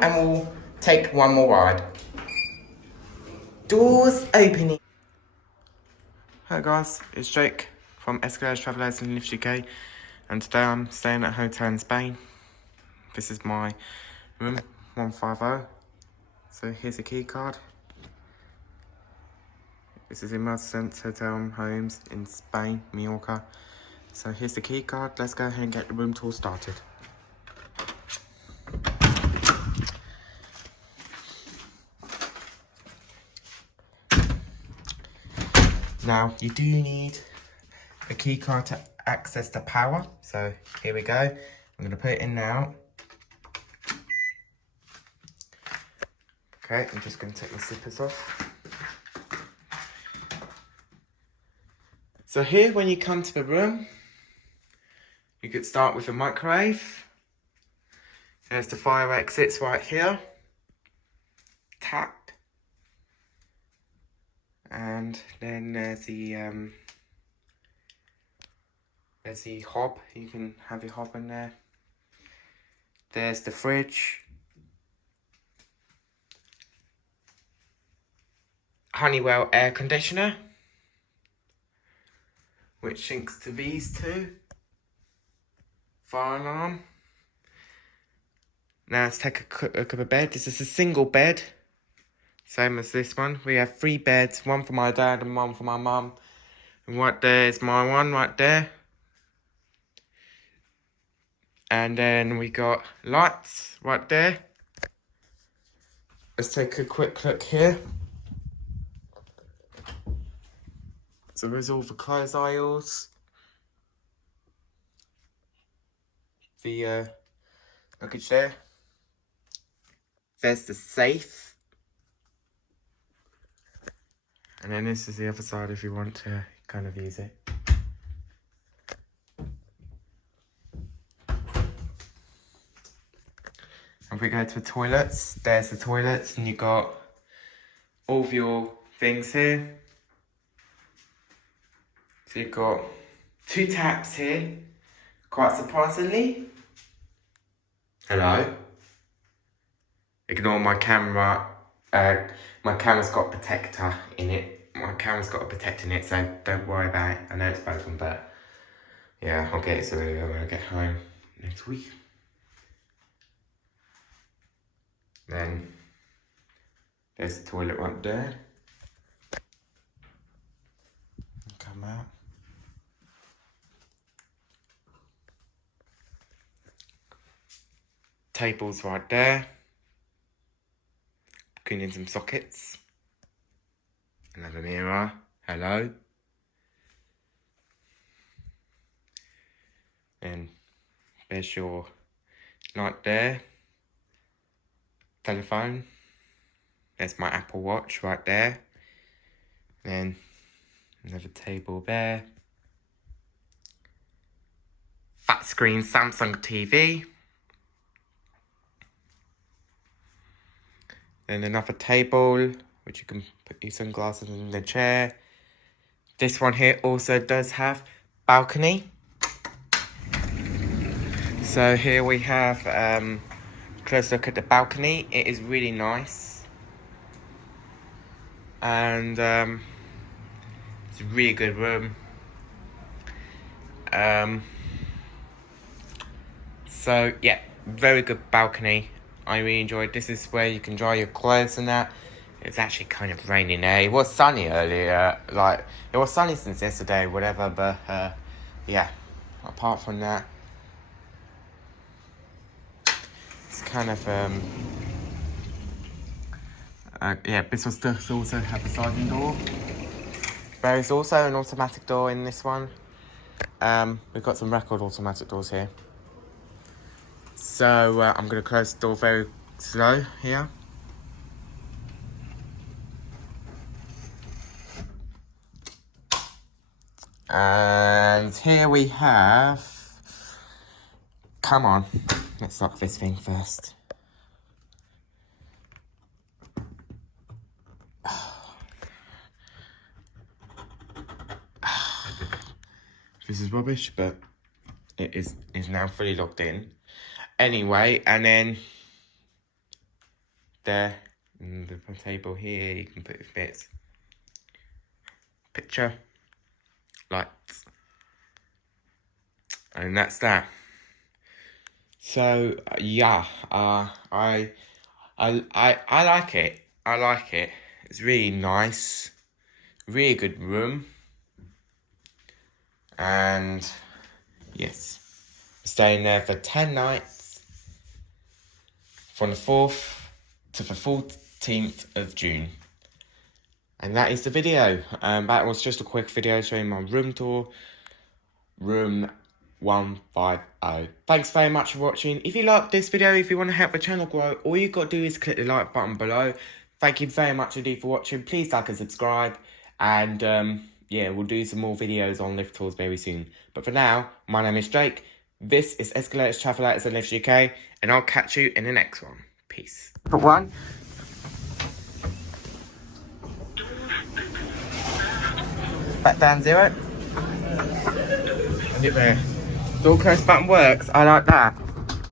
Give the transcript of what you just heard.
and we'll take one more ride. Doors opening. Hi guys, it's Jake from Escalators Travellers in Lift UK, and today I'm staying at a hotel in Spain. This is my room 150. So here's a key card. This is in MarSenses Hotel Homes in Spain, Mallorca. So here's the key card. Let's go ahead and get the room tour started. Now, you do need a key card to access the power. So here we go. I'm going to put it in now. Okay, I'm just going to take my slippers off. So here, when you come to the room, you could start with a microwave. There's the fire exits right here. Tap. And then there's the hob. You can have your hob in there. There's the fridge. Honeywell air conditioner, which syncs to these two. Fire alarm. Now let's take a quick look at the bed. This is a single bed. Same as this one. We have 3 beds, one for my dad and one for my mum. And right there is my one, right there. And then we got lights right there. Let's take a quick look here. So there's all the clothes aisles. The luggage there. There's the safe. And then this is the other side if you want to kind of use it. If we go to the toilets, there's the toilets, and you got all of your things here. So you've got 2 taps here, quite surprisingly. Hello. Ignore my camera. My camera's got a protector in it. My camera's got a protector in it, so don't worry about it. I know it's broken, but yeah, I'll get it sorted when I get home next week. Then there's the toilet right there. Come out. Tables right there. Cleaning some sockets. Another mirror. Hello. And there's your light there. Telephone. There's my Apple Watch right there. Then another table there. Fat screen Samsung TV. Then another table, which you can put your sunglasses in the chair. This one here also does have balcony. So here we have a close look at the balcony. It is really nice. And it's a really good room. So yeah, very good balcony. I really enjoyed. This is where you can dry your clothes and that. It's actually kind of raining there. It was sunny earlier, it was sunny since yesterday, whatever, but yeah, apart from that, it's kind of, yeah, this does also have a sliding door. There is also an automatic door in this one. We've got some record automatic doors here. So I'm going to close the door very slow here. And here we have... Come on, let's lock this thing first. This is rubbish, but it is now fully locked in. Anyway, and then there. And the table here, you can put bits. Picture. Lights. And that's that. So yeah, I like it. I like it. It's really nice. Really good room. And yes, staying there for 10 nights from the 4th to the 14th of June. And that is the video. That was just a quick video showing my room tour. Room 150. Thanks very much for watching. If you like this video, if you want to help the channel grow, all you got to do is click the like button below. Thank you very much indeed for watching. Please like and subscribe. And yeah, we'll do some more videos on lift tours very soon. But for now, my name is Jake. This is Escalators, Travelators and Lifts UK. And I'll catch you in the next one. Peace. Put one. Back down 0. And it there. Door close button works. I like that.